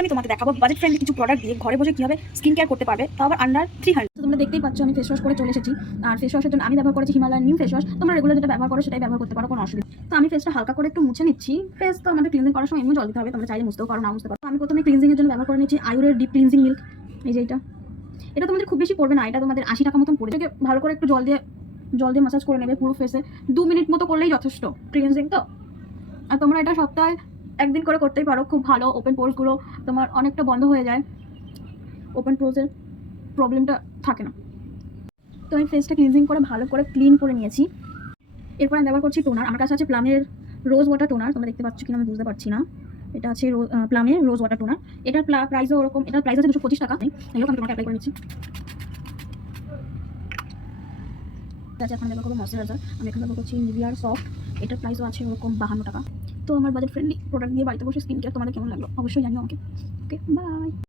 আমি তোমাকে দেখাবো বাজেট ফ্রেন্ডলি কিছু প্রোডাক্ট দিয়ে ঘরে বসে কীভাবে স্কিন কেয়ার করতে পারবে, তাও আবার আন্ডার 300। তো তোমরা দেখতেই পাচ্ছ আমি ফেস ওয়াশ করে চলে এসেছি। আর ফেস ওয়াশের জন্য আমি ব্যবহার করেছি হিমালয়ান নিউ ফেস ওয়াশ। তোমরা রেগুলার যেটা ব্যবহার করো সেটাই ব্যবহার করতে পারো, কোনো অসুবিধা। তো আমি ফেসটা হালকা করে একটু মুছে নিচ্ছি। ফেস তো আমাদের ক্লিনজিং করার সময় এমনি জল দিতে হবে, তোমরা চাইলে মুছতেও পারো, না মুছতে পারো। আমি প্রথমে ক্লিনজিংয়ের জন্য ব্যবহার করে নিচ্ছি আয়ুরের ডিপ ক্লিনজিং মিল্ক। এই যে এটা তোমাদের খুব বেশি পড়বে না, এটা তোমাদের 80 টাকা মতন পড়ে। এটাকে ভালো করে একটু জল দিয়ে মাসাজ করে নেবে পুরো ফেসে। 2 মিনিট মতো করলেই যথেষ্ট ক্লিনজিং। তো আর তোমরা এটা সপ্তাহে একদিন করে করতেই পারো, খুব ভালো। ওপেন পোরসগুলো তোমার অনেকটা বন্ধ হয়ে যায়, ওপেন পোরসের প্রবলেমটা থাকে না। তো আমি ফেসটা ক্লিনজিং করে ভালো করে ক্লিন করে নিয়েছি। এরপর আমি ব্যবহার করছি টোনার। আমার কাছে আছে প্লামের রোজ ওয়াটার টোনার। তোমরা দেখতে পাচ্ছ কিনা আমি বুঝতে পারছি না। এটা আছে প্লামের রোজ ওয়াটার টোনার। এটার প্রাইসও ওরকম, এটার প্রাইস আছে 225 টাকা। যাই হোক, আমি তোমাকে অ্যাপ্লাই করে নিচ্ছি। আছে এখন ব্যবহার করবো ময়শ্চারাইজার। আমি এখন ব্যবহার করছি নিভিয়ার সফট। এটার প্রাইসও আছে ওরকম 52 টাকা। তো আমার বাজেট ফ্রেন্ডলি প্রোডাক্ট দিয়ে বাড়িতে বসে স্কিন কেয়ার তোমাদের কেমন লাগলো অবশ্যই জানিও আমাকে। ওকে, বাই।